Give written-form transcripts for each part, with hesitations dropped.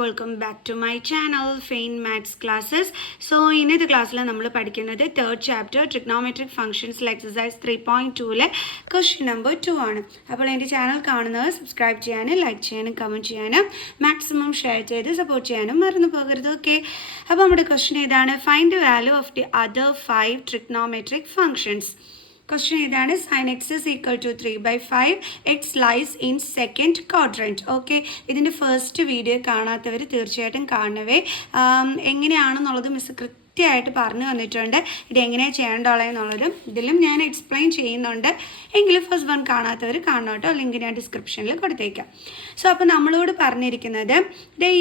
welcome back to my channel Fain Maths Classes. So ഇന്നത്തെ ക്ലാസ്സിൽ നമ്മൾ പഠിക്കുന്നത് third chapter trigonometric functions exercise 3.2 question number 2 ആണ്. അപ്പോൾ എൻ്റെ ചാനൽ കാണുന്നവർ സബ്സ്ക്രൈബ് ചെയ്യാനും ലൈക്ക് ചെയ്യാനും കമൻറ്റ് ചെയ്യാനും മാക്സിമം ഷെയർ ചെയ്ത് സപ്പോർട്ട് ചെയ്യാനും മറന്നു പോകരുത്. ഓക്കെ, അപ്പോൾ നമ്മുടെ ക്വസ്റ്റ്യൻ ഇതാണ്, find the value of the other 5 trigonometric functions. Question ഇതാണ്, sin x is equal to 3/5, x lies in second quadrant. Okay, ഇതിൻ്റെ ഫസ്റ്റ് വീഡിയോ കാണാത്തവർ തീർച്ചയായിട്ടും കാണവേ എങ്ങനെയാണെന്നുള്ളത് മിസ് കൃത്യമായിട്ട് പറഞ്ഞു തന്നിട്ടുണ്ട്. ഇതെങ്ങനെയാണ് ചെയ്യേണ്ടതെന്നുള്ളതും ഇതിലും ഞാൻ എക്സ്പ്ലെയിൻ ചെയ്യുന്നുണ്ട്. എങ്കിലും ഫസ്റ്റ് വൺ കാണാത്തവർ കാണണം കേട്ടോ, ലിങ്ക് ഞാൻ ഡിസ്ക്രിപ്ഷനിൽ കൊടുത്തേക്കാം. സോ അപ്പോൾ നമ്മളോട് പറഞ്ഞിരിക്കുന്നത്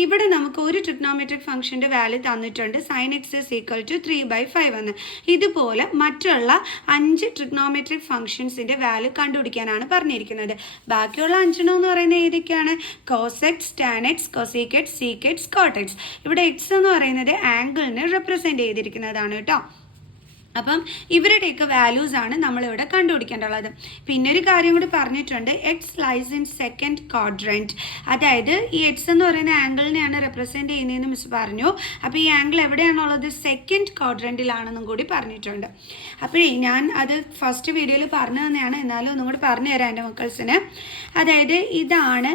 ഇവിടെ നമുക്ക് ഒരു ട്രിഗ്നോമെട്രിക് ഫംഗ്ഷൻ്റെ വാല്യൂ തന്നിട്ടുണ്ട്, sin x is equal to 3/5 എന്ന്. ഇതുപോലെ മറ്റുള്ള 5 ട്രിഗ്നോമെട്രിക് ഫംഗ്ഷൻസിൻ്റെ വാല്യൂ കണ്ടുപിടിക്കാനാണ് പറഞ്ഞിരിക്കുന്നത്. ബാക്കിയുള്ള 5 എന്ന് പറയുന്നത് ഏതൊക്കെയാണ്? cos x, tan x, cosec x, sec x, cot x. ഇവിടെ x എന്ന് പറയുന്നത് ആംഗിളിനെ റെപ്രസെൻറ്റ് ചെയ്തിരിക്കുന്നതാണ് കേട്ടോ. അപ്പം ഇവരുടെയൊക്കെ വാല്യൂസാണ് നമ്മളിവിടെ കണ്ടുപിടിക്കേണ്ടുള്ളത്. പിന്നെ ഒരു കാര്യം കൂടി പറഞ്ഞിട്ടുണ്ട്, x lies in second quadrant. അതായത് ഈ എക്സ് എന്ന് പറയുന്ന ആംഗിളിനെയാണ് റെപ്രസെൻറ്റ് ചെയ്യുന്നതെന്ന് മിസ് പറഞ്ഞു. അപ്പോൾ ഈ ആംഗിൾ എവിടെയാണുള്ളത്? സെക്കൻഡ് ക്വാഡ്രൻറ്റിലാണെന്നും കൂടി പറഞ്ഞിട്ടുണ്ട്. അപ്പോഴേ ഞാൻ അത് ഫസ്റ്റ് വീഡിയോയിൽ പറഞ്ഞു തന്നെയാണ്, എന്നാലും ഒന്നും കൂടി പറഞ്ഞു തരാം എൻ്റെ മക്കൾസിന്. അതായത് ഇതാണ്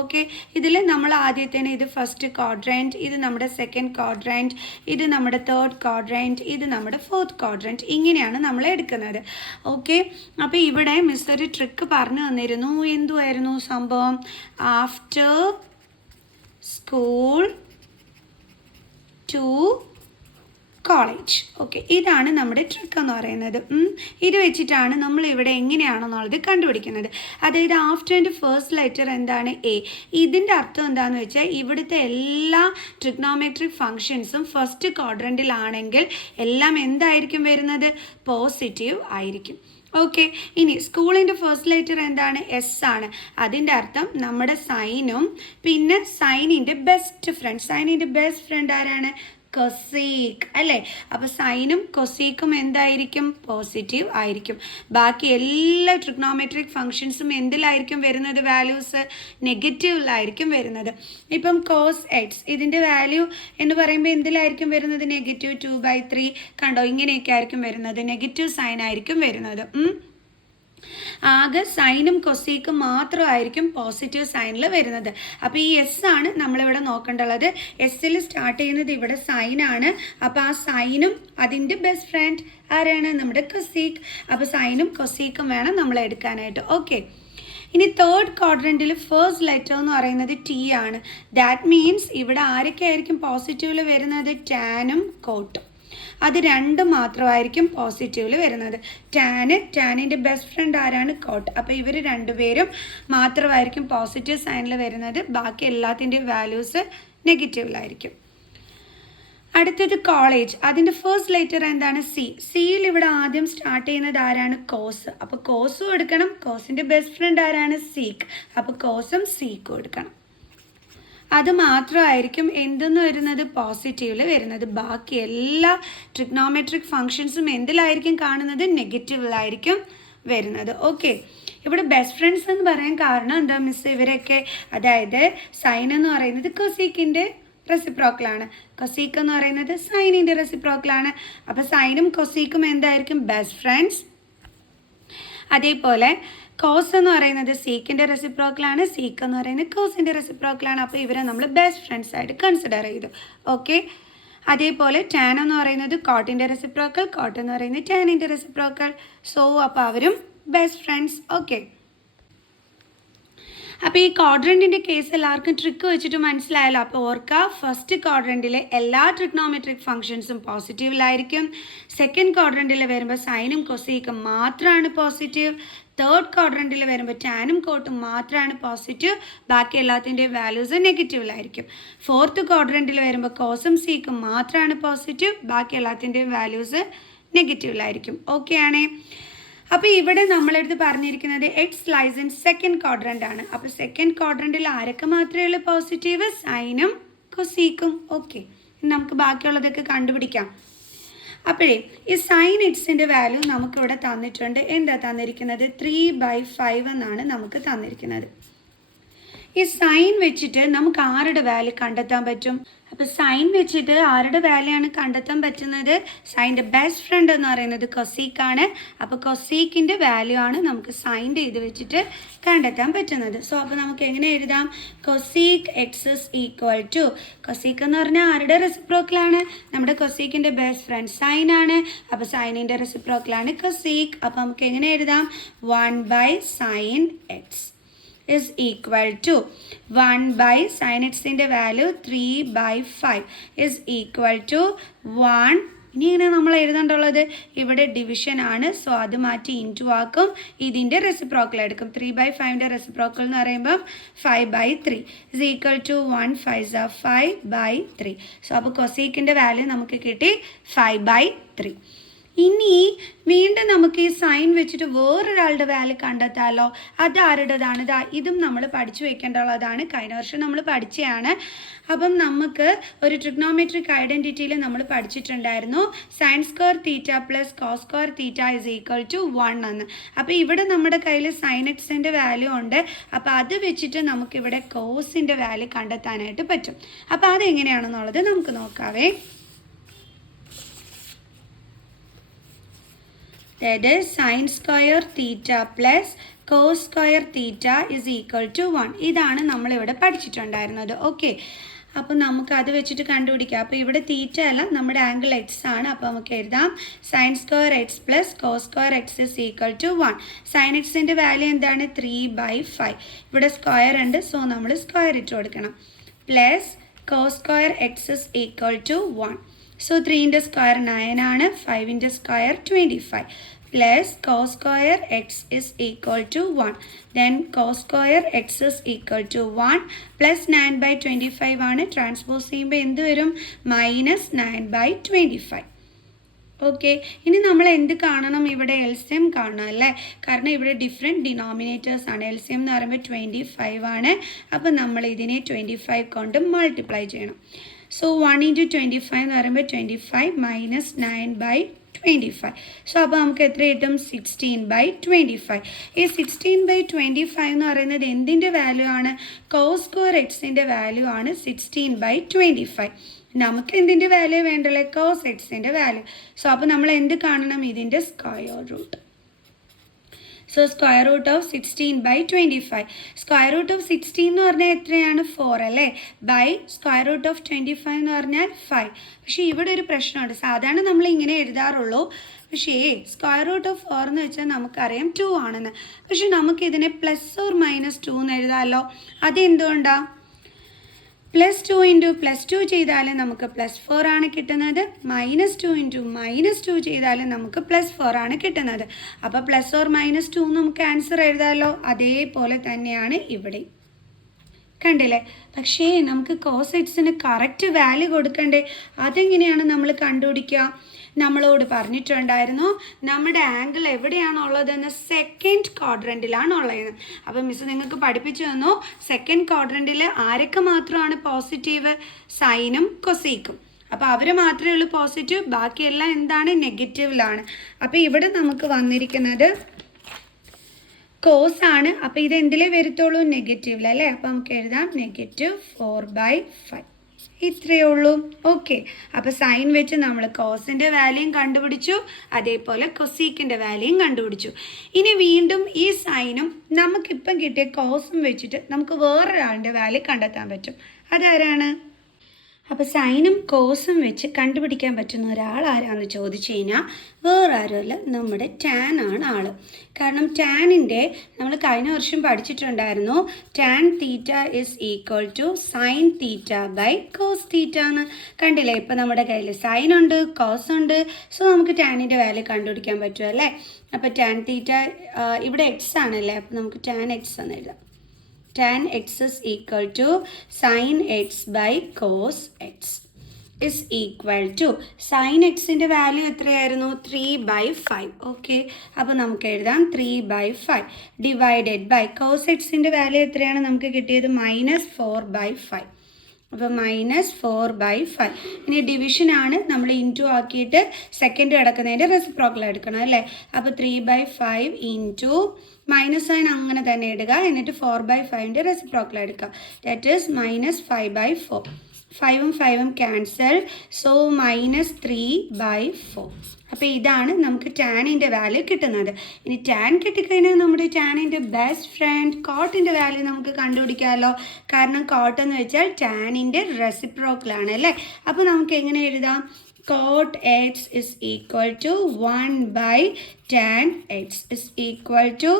ഓക്കെ, ഇതിൽ നമ്മൾ ആദ്യത്തേന് ഇത് ഫസ്റ്റ് ക്വാഡ്രൻറ്റ്, ഇത് നമ്മുടെ സെക്കൻഡ് ക്വാഡ്രൻറ്റ്, ഇത് നമ്മുടെ തേർഡ് ക്വാഡ്രൻറ്റ്, ഇത് നമ്മുടെ ഫോർത്ത് ക്വാഡ്രൻറ്റ്, ഇങ്ങനെയാണ് നമ്മൾ എടുക്കുന്നത്. ഓക്കെ, അപ്പോൾ ഇവിടെ മിസ് ഒരു ട്രിക്ക് പറഞ്ഞു തന്നിരുന്നു. എന്തുമായിരുന്നു സംഭവം? After school to college. Okay, ഇതാണ് നമ്മുടെ ട്രിക്ക് എന്ന് പറയുന്നത്. ഇത് വെച്ചിട്ടാണ് നമ്മൾ ഇവിടെ എങ്ങനെയാണെന്നുള്ളത് കണ്ടുപിടിക്കുന്നത്. അതായത് ആഫ്റ്ററിൻ്റെ ഫസ്റ്റ് ലെറ്റർ എന്താണ്? എ. ഇതിൻ്റെ അർത്ഥം എന്താണെന്ന് വെച്ചാൽ ഇവിടുത്തെ എല്ലാ ട്രിഗ്നോമെട്രിക് ഫങ്ഷൻസും ഫസ്റ്റ് ക്വാഡ്രൻറ്റിലാണെങ്കിൽ എല്ലാം എന്തായിരിക്കും വരുന്നത്? പോസിറ്റീവ് ആയിരിക്കും. ഓക്കെ, ഇനി സ്കൂളിൻ്റെ ഫസ്റ്റ് ലെറ്റർ എന്താണ്? എസ് ആണ്. അതിൻ്റെ അർത്ഥം നമ്മുടെ സൈനും പിന്നെ സൈനിൻ്റെ ബെസ്റ്റ് ഫ്രണ്ട് ആരാണ്? കൊസീക്ക് അല്ലേ? അപ്പോൾ സൈനും കൊസീക്കും എന്തായിരിക്കും? പോസിറ്റീവ് ആയിരിക്കും. ബാക്കി എല്ലാ ട്രിഗ്നോമെട്രിക് ഫങ്ഷൻസും എന്തിലായിരിക്കും വരുന്നത്? വാല്യൂസ് നെഗറ്റീവിലായിരിക്കും വരുന്നത്. ഇപ്പം കോസ് എക്സ് ഇതിൻ്റെ വാല്യൂ എന്ന് പറയുമ്പോൾ എന്തിലായിരിക്കും വരുന്നത്? -2/3. കണ്ടോ, ഇങ്ങനെയൊക്കെ ആയിരിക്കും വരുന്നത്, നെഗറ്റീവ് സൈൻ ആയിരിക്കും വരുന്നത്. ആകെ സൈനും കൊസീക്കും മാത്രമായിരിക്കും പോസിറ്റീവ് സൈനിൽ വരുന്നത്. അപ്പോൾ ഈ എസ് ആണ് നമ്മളിവിടെ നോക്കേണ്ടുള്ളത്. എസ്സിൽ സ്റ്റാർട്ട് ചെയ്യുന്നത് ഇവിടെ സൈനാണ്. അപ്പോൾ ആ സൈനും അതിൻ്റെ ബെസ്റ്റ് ഫ്രണ്ട് ആരാണ്? നമ്മുടെ കൊസീക്ക്. അപ്പോൾ സൈനും കൊസീക്കും വേണം നമ്മൾ എടുക്കാനായിട്ട്. ഓക്കെ, ഇനി തേർഡ് ക്വാഡ്രൻറ്റിൽ ഫസ്റ്റ് ലെറ്റർ എന്ന് പറയുന്നത് ടി ആണ്. ദാറ്റ് മീൻസ് ഇവിടെ ആരൊക്കെ ആയിരിക്കും പോസിറ്റീവിൽ വരുന്നത്? ടാനും കോട്ടും. അത് രണ്ടും മാത്രമായിരിക്കും പോസിറ്റീവിൽ വരുന്നത്. ടാനിൻ്റെ ബെസ്റ്റ് ഫ്രണ്ട് ആരാണ്? കോട്ട്. അപ്പോൾ ഇവർ രണ്ടുപേരും മാത്രമായിരിക്കും പോസിറ്റീവ് സൈനിൽ വരുന്നത്. ബാക്കി എല്ലാത്തിൻ്റെയും വാല്യൂസ് നെഗറ്റീവിലായിരിക്കും. അടുത്തത് കോളേജ്. അതിൻ്റെ ഫസ്റ്റ് ലെറ്റർ എന്താണ്? സി. സിയിൽ ഇവിടെ ആദ്യം സ്റ്റാർട്ട് ചെയ്യുന്നത് ആരാണ്? കോസ്. അപ്പോൾ കോസും എടുക്കണം. കോസിൻ്റെ ബെസ്റ്റ് ഫ്രണ്ട് ആരാണ്? സീക്ക്. അപ്പോൾ കോസും സീക്കും എടുക്കണം. അത് മാത്രമായിരിക്കും എന്തെന്ന് വരുന്നത്? പോസിറ്റീവിൽ വരുന്നത്. ബാക്കി എല്ലാ ട്രിഗ്നോമെട്രിക് ഫങ്ഷൻസും എന്തിലായിരിക്കും കാണുന്നത്? നെഗറ്റീവിലായിരിക്കും വരുന്നത്. ഓക്കെ, ഇവിടെ ബെസ്റ്റ് ഫ്രണ്ട്സ് എന്ന് പറയാൻ കാരണം എന്താ മിസ്? ഇവരൊക്കെ അതായത് സൈൻ എന്ന് പറയുന്നത് കൊസീക്കിൻ്റെ റെസിപ്രോക്കലാണ്, കൊസീക്ക് എന്ന് പറയുന്നത് സൈനിൻ്റെ റെസിപ്രോക്കലാണ്. അപ്പോൾ സൈനും കൊസീക്കും എന്തായിരിക്കും? Best friends. അതേപോലെ കോസ് എന്ന് പറയുന്നത് സീക്കിൻ്റെ റെസിപ്രോക്കലാണ്, സീക്ക് എന്ന് പറയുന്നത് കോസിൻ്റെ റെസിപ്രോക്കലാണ്. അപ്പോൾ ഇവരെ നമ്മൾ ബെസ്റ്റ് ഫ്രണ്ട്സ് ആയിട്ട് കൺസിഡർ ചെയ്തു. ഓക്കെ, അതേപോലെ ടാൻ എന്ന് പറയുന്നത് കോട്ടിൻ്റെ റെസിപ്രോക്കൽ, കോട്ട് എന്ന് പറയുന്നത് ടാനിൻ്റെ റെസിപ്രോക്കൽ. സോ അപ്പോൾ അവരും ബെസ്റ്റ് ഫ്രണ്ട്സ്. ഓക്കെ, അപ്പോൾ ഈ ക്വാഡ്രൻറ്റിൻ്റെ കേസ് എല്ലാവർക്കും ട്രിക്ക് വെച്ചിട്ട് മനസ്സിലായല്ലോ. അപ്പോൾ ഓർക്കുക, ഫസ്റ്റ് ക്വാഡ്രൻറ്റിലെ എല്ലാ ട്രിഗ്നോമെട്രിക് ഫങ്ഷൻസും പോസിറ്റീവിലായിരിക്കും. സെക്കൻഡ് ക്വാഡ്രൻറ്റിൽ വരുമ്പോൾ സൈനും കൊസീക്കും മാത്രമാണ് പോസിറ്റീവ്. തേർഡ് ക്വാഡ്രൻറ്റിൽ വരുമ്പോൾ ടാനും കോട്ടും മാത്രമാണ് പോസിറ്റീവ്. ബാക്കി എല്ലാത്തിൻ്റെയും വാല്യൂസ് നെഗറ്റീവിലായിരിക്കും. ഫോർത്ത് ക്വാഡ്രൻറ്റിൽ വരുമ്പോൾ കോസും സീക്കും മാത്രമാണ് പോസിറ്റീവ്. ബാക്കി എല്ലാത്തിൻ്റെയും വാല്യൂസ് നെഗറ്റീവിലായിരിക്കും. ഓക്കെ ആണേ? അപ്പോൾ ഇവിടെ നമ്മളെടുത്ത് പറഞ്ഞിരിക്കുന്നത് x lies in second quadrant ആണ്. അപ്പോൾ സെക്കൻഡ് ക്വാഡ്രൻറ്റിൽ ആരൊക്കെ മാത്രമേ ഉള്ളൂ പോസിറ്റീവ്? സൈനും കൊസീക്കും. ഓക്കെ, നമുക്ക് ബാക്കിയുള്ളതൊക്കെ കണ്ടുപിടിക്കാം. അപ്പോഴേ ഈ സൈൻ എക്സിൻ്റെ വാല്യൂ നമുക്കിവിടെ തന്നിട്ടുണ്ട്. എന്താ തന്നിരിക്കുന്നത്? 3/5 എന്നാണ് നമുക്ക് തന്നിരിക്കുന്നത്. ഈ സൈൻ വെച്ചിട്ട് നമുക്ക് ആരുടെ വാല്യൂ കണ്ടെത്താൻ പറ്റും? അപ്പോൾ സൈൻ വെച്ചിട്ട് ആരുടെ വാല്യൂ ആണ് കണ്ടെത്താൻ പറ്റുന്നത്? സൈൻ്റെ ബെസ്റ്റ് ഫ്രണ്ട് എന്ന് പറയുന്നത് കൊസീക്കാണ്. അപ്പോൾ കൊസീക്കിൻ്റെ വാല്യൂ ആണ് നമുക്ക് സൈൻ്റെ ഇത് വെച്ചിട്ട് കണ്ടെത്താൻ പറ്റുന്നത്. സോ അപ്പോൾ നമുക്ക് എങ്ങനെ എഴുതാം? Cosec x is equal to, cosec എന്ന് പറഞ്ഞാൽ ആരുടെ റെസിപ്രോക്കലാണ്? നമ്മുടെ കൊസീക്കിൻ്റെ ബെസ്റ്റ് ഫ്രണ്ട് സൈൻ ആണ്. അപ്പോൾ സൈനിൻ്റെ റെസിപ്രോക്കലാണ് കൊസീക്ക്. അപ്പോൾ നമുക്ക് എങ്ങനെ എഴുതാം? 1/sin x is equal to 1/sin x ൻ്റെ വാല്യൂ 3/5 is equal to 1. ഇനി ഇങ്ങനെ നമ്മൾ എഴുതേണ്ടുള്ളത് ഇവിടെ ഡിവിഷൻ ആണ്. സോ അത് മാറ്റി ഇൻറ്റു ആക്കും. ഇതിൻ്റെ റെസിപ്രോക്കൽ എടുക്കും. 3/5ൻ്റെ റെസിപ്രോക്കൽ എന്ന് പറയുമ്പം 5/3 is equal to 1 5 5/3. സോ അപ്പോൾ കൊസീക്കിൻ്റെ വാല്യൂ നമുക്ക് കിട്ടി 5/3. ഇനി വീണ്ടും നമുക്ക് ഈ സൈൻ വെച്ചിട്ട് വേറൊരാളുടെ വാല്യൂ കണ്ടെത്താമല്ലോ. അത് ആരുടേതാണ്? ഇതും നമ്മൾ പഠിച്ചു വെക്കേണ്ടതാണ്. കഴിഞ്ഞ വർഷം നമ്മൾ പഠിച്ചതാണ്. അപ്പം നമുക്ക് ഒരു ട്രിഗ്നോമെട്രിക് ഐഡൻറ്റിറ്റിയിൽ നമ്മൾ പഠിച്ചിട്ടുണ്ടായിരുന്നു sine square theta plus cos square theta is equal to 1 എന്ന്. അപ്പോൾ ഇവിടെ നമ്മുടെ കയ്യിൽ സൈൻ എക്സിൻ്റെ വാല്യൂ ഉണ്ട്. അപ്പോൾ അത് വെച്ചിട്ട് നമുക്കിവിടെ കോസിൻ്റെ വാല്യൂ കണ്ടെത്താനായിട്ട് പറ്റും. അപ്പോൾ അതെങ്ങനെയാണെന്നുള്ളത് നമുക്ക് നോക്കാവേ. That is sin square theta plus cos square theta is equal to 1. ഇതാണ് നമ്മളിവിടെ പഠിച്ചിട്ടുണ്ടായിരുന്നത്. ഓക്കെ, അപ്പോൾ നമുക്ക് അത് വെച്ചിട്ട് കണ്ടുപിടിക്കാം. അപ്പോൾ ഇവിടെ തീറ്റ അല്ല, നമ്മുടെ ആംഗിൾ എക്സ് ആണ്. അപ്പോൾ നമുക്ക് എഴുതാം sine square x plus cos square x is equal to 1. Sine എക്സിൻ്റെ വാല്യൂ എന്താണ്? 3/5. ഇവിടെ സ്ക്വയർ ഉണ്ട്, സോ നമ്മൾ സ്ക്വയർ ഇട്ട് കൊടുക്കണം. Plus cos square x is equal to 1. So 3ൻ്റെ സ്ക്വയർ 9 ആണ്. 5ൻ്റെ square 25. Plus cos square x is equal to 1. Then cos square x is equal to 1 plus 9/25 ആണ്. ട്രാൻസ്പോസ് ചെയ്യുമ്പോൾ എന്ത് വരും? -9/25. ഓക്കെ, ഇനി നമ്മൾ എന്ത് കാണണം? ഇവിടെ LCM കാണണം അല്ലേ? കാരണം ഇവിടെ ഡിഫറെൻറ്റ് ഡിനോമിനേറ്റേഴ്സ് ആണ്. LCM എന്ന് പറയുമ്പോൾ 25 ആണ്. അപ്പോൾ നമ്മൾ ഇതിനെ 25 കൊണ്ട് മൾട്ടിപ്ലൈ ചെയ്യണം. സോ 1 × 25 എന്ന് പറയുമ്പോൾ 25 - 9/25. സോ അപ്പോൾ നമുക്ക് എത്ര കിട്ടും? 16/25. ഈ 16/25 എന്ന് പറയുന്നത് എന്തിൻ്റെ വാല്യൂ ആണ്? കോസ് സ്ക്വയർ എക്സിൻ്റെ വാല്യൂ ആണ് 16/25. നമുക്ക് എന്തിൻ്റെ വാല്യൂ വേണ്ടല്ലേ? കോസ് എക്സിൻ്റെ വാല്യൂ. സോ അപ്പോൾ നമ്മൾ എന്ത് കാണണം? ഇതിൻ്റെ square root. So square root of 16/25. Square root of 16 എന്ന് പറഞ്ഞാൽ എത്രയാണ്? 4 അല്ലേ? ബൈ സ്ക്വയർ റൂട്ട് ഓഫ് 25 എന്ന് പറഞ്ഞാൽ 5. പക്ഷേ ഇവിടെ ഒരു പ്രശ്നമുണ്ട്. സാധാരണ നമ്മൾ ഇങ്ങനെ എഴുതാറുള്ളൂ. പക്ഷേ സ്ക്വയർ റൂട്ട് ഓഫ് 4 എന്ന് വെച്ചാൽ നമുക്കറിയാം 2 ആണെന്ന്. പക്ഷെ നമുക്കിതിനെ പ്ലസ് ഓർ -2 എന്ന് എഴുതാമല്ലോ. അതെന്തുകൊണ്ടാണ്? +2 × +2 ചെയ്താൽ നമുക്ക് +4 ആണ് കിട്ടുന്നത്. -2 × -2 ചെയ്താൽ നമുക്ക് +4 ആണ് കിട്ടുന്നത്. അപ്പോൾ പ്ലസ് ഓർ -2 നമുക്ക് ആൻസർ എഴുതാമല്ലോ. അതേപോലെ തന്നെയാണ് ഇവിടെ. കണ്ടില്ലേ? പക്ഷേ നമുക്ക് കോസ് എക്സിന് കറക്റ്റ് വാല്യൂ കൊടുക്കണ്ടേ? അതെങ്ങനെയാണ് നമ്മൾ കണ്ടുപിടിക്കുക? നമ്മളോട് പറഞ്ഞിട്ടുണ്ടായിരുന്നു നമ്മുടെ ആംഗിൾ എവിടെയാണോ ഉള്ളതെന്ന് സെക്കൻഡ് ക്വാഡ്രൻറ്റിലാണ് ഉള്ളത്. അപ്പോൾ മിസ് നിങ്ങൾക്ക് പഠിപ്പിച്ചു തന്നു സെക്കൻഡ് ക്വാഡ്രൻറ്റിൽ ആരൊക്കെ മാത്രമാണ് പോസിറ്റീവ്? സൈനും കൊസീക്കും. അപ്പോൾ അവർ മാത്രമേ ഉള്ളൂ പോസിറ്റീവ്, ബാക്കിയെല്ലാം എന്താണ്? നെഗറ്റീവിലാണ്. അപ്പോൾ ഇവിടെ നമുക്ക് വന്നിരിക്കുന്നത് കോസ് ആണ്. അപ്പോൾ ഇത് എന്തിലേ വരത്തുള്ളൂ? നെഗറ്റീവിൽ അല്ലേ? അപ്പോൾ നമുക്ക് എഴുതാം -4/5. ഇത്രയേ ഉള്ളൂ. ഓക്കെ, അപ്പോൾ സൈൻ വെച്ച് നമ്മൾ കോസിൻ്റെ വാല്യൂയും കണ്ടുപിടിച്ചു, അതേപോലെ കൊസീക്കിൻ്റെ വാല്യൂയും കണ്ടുപിടിച്ചു. ഇനി വീണ്ടും ഈ സൈനും നമുക്കിപ്പം കിട്ടിയ കോസും വെച്ചിട്ട് നമുക്ക് വേറൊരാളുടെ വാല്യൂ കണ്ടെത്താൻ പറ്റും. അതാരാണ്? അപ്പോൾ സൈനും കോസും വെച്ച് കണ്ടുപിടിക്കാൻ പറ്റുന്ന ഒരാൾ ആരാന്ന് ചോദിച്ചു കഴിഞ്ഞാൽ വേറെ ആരുമല്ല, നമ്മുടെ ടാൻ ആണ് ആൾ. കാരണം ടാനിൻ്റെ നമ്മൾ കഴിഞ്ഞ വർഷം പഠിച്ചിട്ടുണ്ടായിരുന്നു tan theta is equal to sine theta by cos theta എന്ന്. കണ്ടില്ലേ? ഇപ്പോൾ നമ്മുടെ കയ്യിൽ സൈൻ ഉണ്ട്, കോസ് ഉണ്ട്. സോ നമുക്ക് ടാനിൻ്റെ വാല്യൂ കണ്ടുപിടിക്കാൻ പറ്റും അല്ലേ? അപ്പോൾ ടാൻ തീറ്റ ഇവിടെ എക്സ് ആണല്ലേ? അപ്പോൾ നമുക്ക് ടാൻ എക്സ് എന്ന് എഴുതാം. tan x is equal to sin x by cos x is equal to sin xൻ്റെ വാല്യൂ എത്രയായിരുന്നു? 3/5. ഓക്കെ, അപ്പോൾ നമുക്ക് എഴുതാം 3/5 ഡിവൈഡഡ് ബൈ കോസ് എക്സിൻ്റെ വാല്യൂ എത്രയാണ് നമുക്ക് കിട്ടിയത്? -4/5. അപ്പോൾ -4/5. ഇനി ഡിവിഷനാണ്, നമ്മൾ ഇൻറ്റു ആക്കിയിട്ട് സെക്കൻഡ് കിടക്കുന്നതിൻ്റെ റെസിപ്രോക്കൽ എടുക്കണം അല്ലേ. അപ്പോൾ 3/5 ഇൻറ്റു മൈനസ് സൈൻ അങ്ങനെ തന്നെ ഇടുക, എന്നിട്ട് 4/5ൻ്റെ റെസിപ്രോക്കൽ എടുക്കുക. That is -5/4. 5ഉം 5ഉം ക്യാൻസൽ, സോ -3/4. അപ്പോൾ ഇതാണ് നമുക്ക് ടാനിൻ്റെ വാല്യൂ കിട്ടുന്നത്. ഇനി ടാൻ കിട്ടിക്കഴിഞ്ഞാൽ നമ്മുടെ ടാനിൻ്റെ ബെസ്റ്റ് ഫ്രണ്ട് കോട്ടിൻ്റെ വാല്യൂ നമുക്ക് കണ്ടുപിടിക്കാമല്ലോ. കാരണം കോട്ട് എന്ന് വെച്ചാൽ ടാനിൻ്റെ റെസിപ്രോക്കലാണ് അല്ലേ. അപ്പോൾ നമുക്ക് എങ്ങനെ എഴുതാം? cot x is equal to 1/tan x is equal to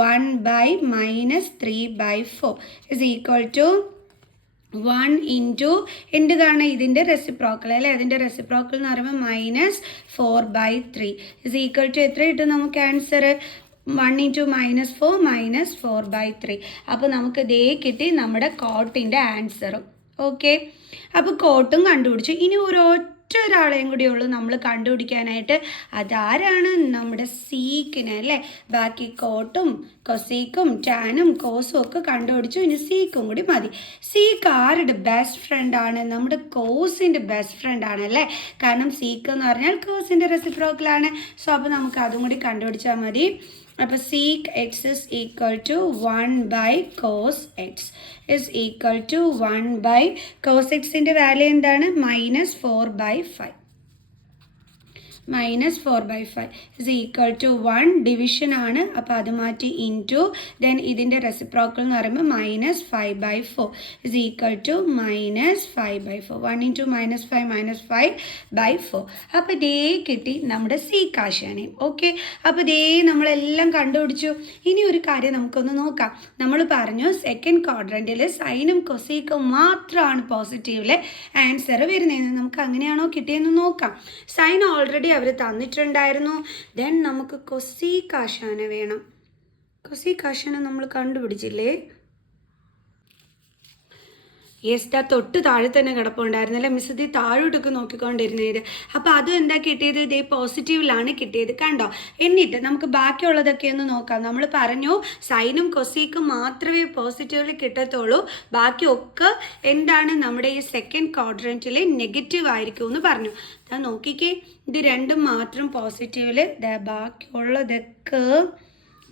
1/-3/4 is equal to 1 into എന്താണ് ഇതിൻ്റെ റെസിപ്രോക്കൽ അല്ലേ. അതിൻ്റെ റെസിപ്രോക്കൽ എന്ന് പറയുമ്പോൾ -4/3 ഇസ് ഈക്വൽ ടു എത്ര കിട്ടും നമുക്ക് ആൻസർ? 1 ഇൻറ്റു -4 -4/3. അപ്പോൾ നമുക്ക് ഇതേ കിട്ടി നമ്മുടെ കോട്ടിൻ്റെ ആൻസറും. ഓക്കെ, അപ്പോൾ കോട്ടും കണ്ടുപിടിച്ചു. ഇനി ഒരാളെയും കൂടി ഉള്ളൂ നമ്മൾ കണ്ടുപിടിക്കാനായിട്ട്. അതാരാണ്? നമ്മുടെ സീക്കിനെ അല്ലേ. ബാക്കി കോട്ടും കൊസീക്കും ടാനും കോസും ഒക്കെ കണ്ടുപിടിച്ചു. ഇനി സീക്കും കൂടി മതി. സീക്ക് ആരുടെ ബെസ്റ്റ് ഫ്രണ്ടാണ്? നമ്മുടെ കോസിൻ്റെ ബെസ്റ്റ് ഫ്രണ്ടാണ് അല്ലേ. കാരണം സീക്ക് എന്ന് പറഞ്ഞാൽ കോസിൻ്റെ റെസിപ്രോക്കലാണ്. സോ അപ്പോൾ നമുക്ക് അതും കൂടി കണ്ടുപിടിച്ചാൽ മതി. അപ്പോൾ sec x is equal to 1/cos x is equal to 1/cos xൻ്റെ വാല്യൂ എന്താണ്? -4/5. -4/5 is equal to 1. ഡിവിഷൻ ആണ്, അപ്പോൾ അത് മാറ്റി ഇൻറ്റു ദെൻ ഇതിൻ്റെ റെസിപ്രോക്കൽ എന്ന് പറയുമ്പോൾ -5/4 is equal to -5/4. 1 ഇൻറ്റു -5 -5/4. അപ്പോൾ ഇതേ കിട്ടി നമ്മുടെ സീക്ക് ആശാനെയും. ഓക്കെ, അപ്പോൾ ഇതേ നമ്മളെല്ലാം കണ്ടുപിടിച്ചു. ഇനി ഒരു കാര്യം നമുക്കൊന്ന് നോക്കാം. നമ്മൾ പറഞ്ഞു സെക്കൻഡ് ക്വാഡ്രൻറ്റിൽ സൈനും കൊസീക്കും മാത്രമാണ് പോസിറ്റീവിലെ ആൻസർ വരുന്നതെന്ന്. നമുക്ക് അങ്ങനെയാണോ കിട്ടിയെന്ന് നോക്കാം. സൈൻ ഓൾറെഡി അവർ തന്നിട്ടുണ്ടായിരുന്നു. ദെൻ നമുക്ക് കൊസീക്ക് ആശാനെ വേണം. കൊസീക്ക് ആശാനെ നമ്മൾ കണ്ടുപിടിച്ചില്ലേ? യെസ്, ദാ തൊട്ട് താഴെ തന്നെ കിടപ്പുണ്ടായിരുന്നല്ലേ. മിസ് ഇത് താഴോട്ടൊക്കെ നോക്കിക്കൊണ്ടിരുന്നത്. അപ്പോൾ അതും എന്താ കിട്ടിയത്? ഇതേ പോസിറ്റീവിലാണ് കിട്ടിയത്, കണ്ടോ. എന്നിട്ട് നമുക്ക് ബാക്കിയുള്ളതൊക്കെ ഒന്ന് നോക്കാം. നമ്മൾ പറഞ്ഞു സൈനും കൊസീക്കും മാത്രമേ പോസിറ്റീവിൽ കിട്ടത്തുള്ളൂ, ബാക്കിയൊക്കെ എന്താണ് നമ്മുടെ ഈ സെക്കൻഡ് ക്വാഡ്രൻറ്റിൽ നെഗറ്റീവ് ആയിരിക്കും എന്ന് പറഞ്ഞു. അതാ നോക്കിക്കേ, ഇത് രണ്ടും മാത്രം പോസിറ്റീവിൽ, ബാക്കിയുള്ളതൊക്കെ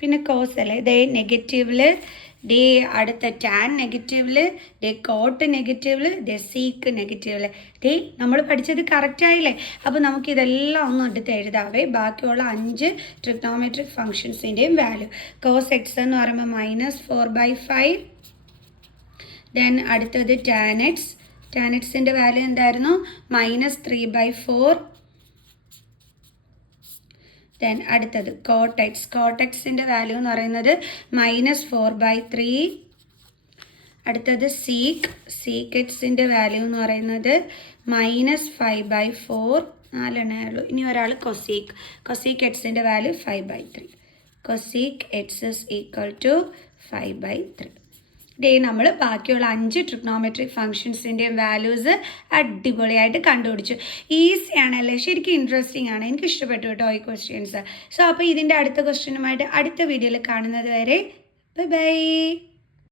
പിന്നെ കോസ് അല്ലേ. ഇതേ നെഗറ്റീവിൽ, ഡേ അടുത്ത ടാൻ നെഗറ്റീവിൽ, ഡേ കോട്ട് നെഗറ്റീവിൽ, ഡേ സീക്ക് നെഗറ്റീവിൽ. ഡേ നമ്മൾ പഠിച്ചത് കറക്റ്റായില്ലേ. അപ്പോൾ നമുക്കിതെല്ലാം ഒന്നും എടുത്ത് എഴുതാവേ. ബാക്കിയുള്ള 5 ട്രിഗ്നോമെട്രിക് ഫങ്ഷൻസിൻ്റെയും വാല്യൂ. കോസ് എക്സ് എന്ന് പറയുമ്പോൾ -4/5. ദെൻ അടുത്തത് ടാൻ എക്സ്. ടാൻ എക്സിൻ്റെ വാല്യൂ എന്തായിരുന്നു? -3/4. ദെൻ അടുത്തത് കോട്ടെക്സ്. കോട്ടെക്സിൻ്റെ വാല്യൂ എന്ന് പറയുന്നത് -4/3. അടുത്തത് സീക്ക്. സീക്ക് എക്സിൻ്റെ വാല്യൂ എന്ന് പറയുന്നത് -5/4. 4 ഉള്ളൂ. ഇനി ഒരാൾ കൊസീക്ക്. കൊസീക്ക് എക്സിൻ്റെ value 5/3. Cosec x is equal to 5/3. ഡേ നമ്മൾ ബാക്കിയുള്ള 5 ട്രിഗ്നോമെട്രിക് ഫങ്ഷൻസിൻ്റെയും വാല്യൂസ് അടിപൊളിയായിട്ട് കണ്ടുപിടിച്ചു. ഈസി ആണല്ലേ, ശരിക്കും ഇൻട്രസ്റ്റിംഗ് ആണ്. എനിക്ക് ഇഷ്ടപ്പെട്ടു കേട്ടോ ഈ ക്വസ്റ്റ്യൻസ്. സോ അപ്പോൾ ഇതിൻ്റെ അടുത്ത ക്വസ്റ്റ്യനുമായിട്ട് അടുത്ത വീഡിയോയിൽ കാണുന്നത് വരെ ബൈ ബൈ.